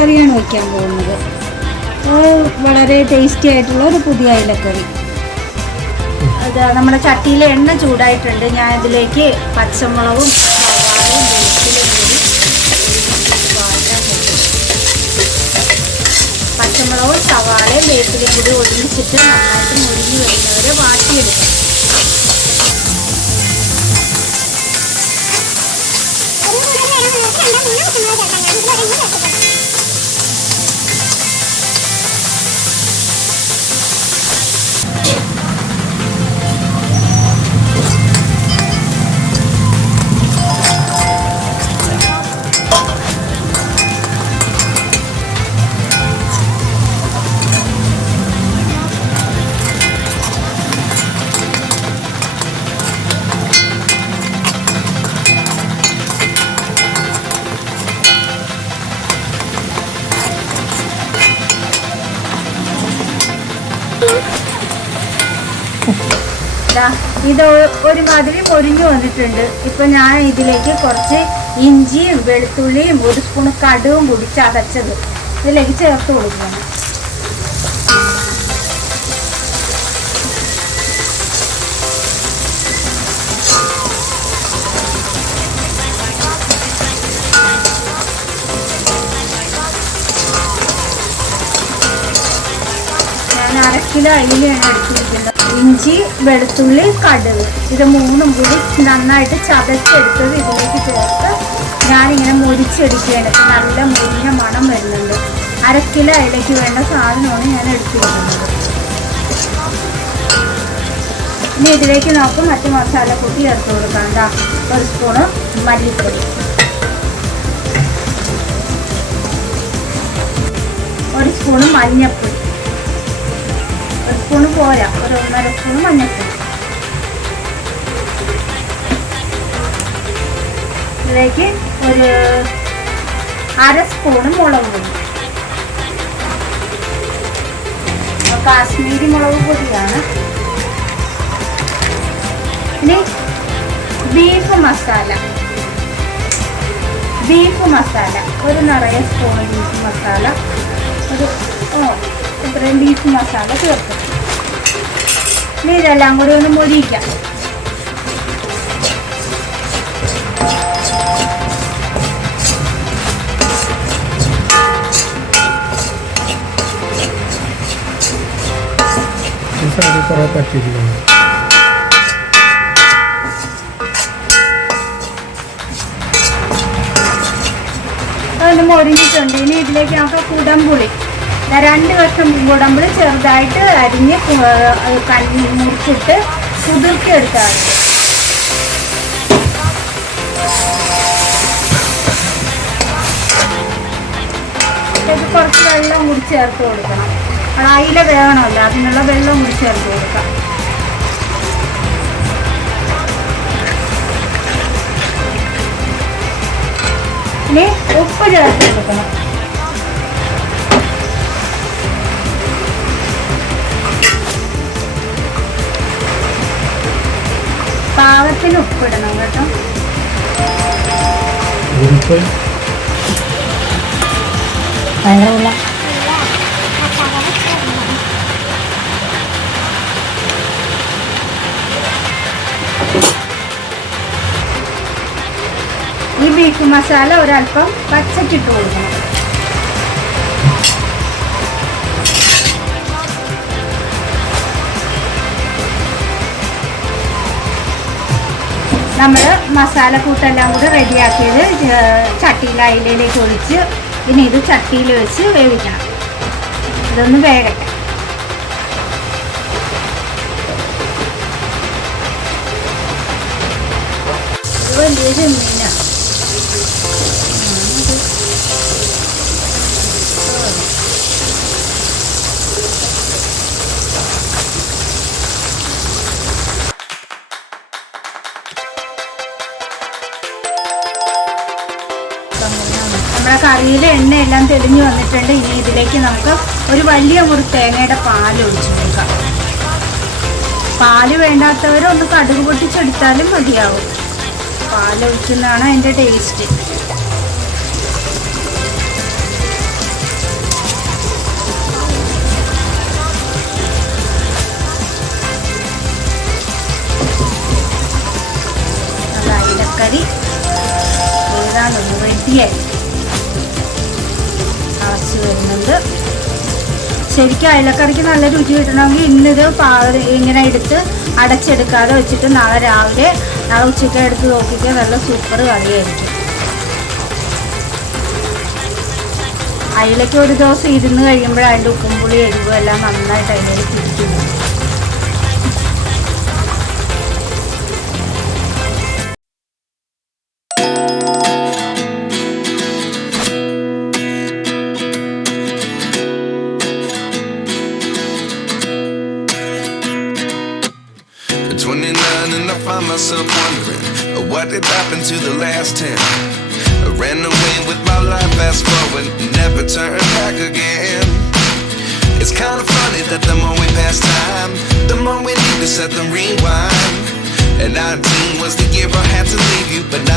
അയിലക്കറിയാണ് വയ്ക്കാൻ പോകുന്നത്. വളരെ ടേസ്റ്റി ആയിട്ടുള്ള ഒരു പുതിയ അയിലക്കറി. അത് നമ്മുടെ ചട്ടിയിൽ എണ്ണ ചൂടായിട്ടുണ്ട്. ഞാൻ ഇതിലേക്ക് പച്ചമുളകും സവാളയും വേപ്പിലയും കൂടി ഒഴിച്ചിട്ട് നന്നായിട്ട് മുരിഞ്ഞ് വരുന്നവരെ വാട്ടിയെടുക്കാം. ഇത് ഒരുമാതിരി പൊരിഞ്ഞു വന്നിട്ടുണ്ട്. ഇപ്പൊ ഞാൻ ഇതിലേക്ക് കുറച്ച് ഇഞ്ചിയും വെളുത്തുള്ളിയും ഒരു സ്പൂൺ കടുവും കൂടി ചതച്ചത് ഇതിലേക്ക് ചേർത്ത് കൊടുക്കണം. ഞാൻ 1/2 കിലോ അയിലയാണ് എടുത്തിരിക്കുന്നത്. ഇഞ്ചി, വെളുത്തുള്ളി, കടുക് ഇത് മൂന്നും കൂടി നന്നായിട്ട് ചതച്ചെടുത്തത് ഇതിലേക്ക് ചേർത്ത് ഞാനിങ്ങനെ മുരിച്ചെടുക്കുകയാണ്. ഇപ്പം നല്ല മുരിഞ്ഞ മണം വരുന്നുണ്ട്. 1/2 കിലോ അയിലേക്ക് വേണ്ട സാധനമാണ് ഞാൻ എടുത്തിരിക്കുന്നത്. ഇനി ഇതിലേക്ക് നമുക്ക് മറ്റ് മസാലക്കൂട്ടി ചേർത്ത് കൊടുക്കാം. എന്താ, 1 സ്പൂണ് മല്ലിപ്പൊടി, 1 സ്പൂണ് മഞ്ഞൾപ്പൊടി, 1 സ്പൂണ് പോരാ, 1.5 സ്പൂണ് മഞ്ഞൾപ്പൊടി. ഇതിലേക്ക് 1/2 സ്പൂണ് മുളക് പൊടി, കാശ്മീരി മുളക് പൊടിയാണ്. ഇനി ബീഫ് മസാല, ഒരു നിറയെ സ്പൂണ് ബീഫ് മസാല, ഇത്രയും ബീഫ് മസാല ചേർക്കും. ഇനി ഇതെല്ലാം കൂടി ഒന്ന് മൊരിയിക്കാം. അതൊന്ന് മൊരിഞ്ഞിട്ടുണ്ട്. ഇനി ഇതിലേക്ക് നമുക്ക് കുടംപുളി, 2 കഷ്ണം കുടംപുളി ചെറുതായിട്ട് അരിഞ്ഞ് മുറിച്ചിട്ട് കുതിർത്തി എടുത്താൽ ഇത് കുറച്ച് വെള്ളം കൂടി ചേർത്ത് കൊടുക്കണം. അയില വേണമല്ലോ, അതിനുള്ള വെള്ളം കൂടി ചേർത്ത് കൊടുക്കാം. ഇനി ഉപ്പ് ചേർത്ത് കൊടുക്കണം. പാകത്തിന് ഉപ്പിടണം കേട്ടോ. ഈ ബീഫ് മസാല ഒരല്പം പച്ചക്കിട്ട് കൊടുക്കണം. നമ്മൾ മസാലക്കൂട്ടെല്ലാം കൂടെ റെഡിയാക്കിയത് ചട്ടിയിൽ അയിലയിലേക്ക് ഒഴിച്ച് ഇനി ഇത് ചട്ടിയിൽ വെച്ച് വേവിക്കണം. ഇതൊന്ന് വേകട്ടെ. വലിയൊരു മീനാണ്. നമ്മുടെ കറിയിൽ എണ്ണയെല്ലാം തെളിഞ്ഞു വന്നിട്ടുണ്ട്. ഇനി ഇതിലേക്ക് നമുക്ക് ഒരു വലിയ മുറി തേങ്ങയുടെ പാല് ഒഴിച്ചു കൊടുക്കാം. പാല് വേണ്ടാത്തവരൊന്ന് കടുക് പൊട്ടിച്ചെടുത്താലും മതിയാവും. പാലൊഴിക്കുന്നതാണ് അതിൻ്റെ ടേസ്റ്റ്. യെസ്, അടച്ചു വരുന്നുണ്ട്. ശരിക്കും അയലക്കറിക്ക് നല്ല രുചി കിട്ടണമെങ്കിൽ ഇന്നിത് ഇങ്ങനെ എടുത്ത് അടച്ചെടുക്കാതെ വെച്ചിട്ട് നാളെ ഉച്ചയ്ക്ക് എടുത്ത് നോക്കിക്കാൻ നല്ല സൂപ്പർ കറിയായിരിക്കും. അയിലയ്ക്ക് ഒരു ദിവസം ഇരുന്ന് കഴിയുമ്പോൾ അതിൻ്റെ ഉപ്പും പുളി എരിവും എല്ലാം നന്നായിട്ട് അതിലേക്ക് പിടിക്കുന്നു. And I find myself wondering what did happen to the last 10. I ran away with my life, fast forward, never turn back again. It's kind of funny that the more we pass time, the more we need to set the rewind. And 19 was the year I had to leave you, but now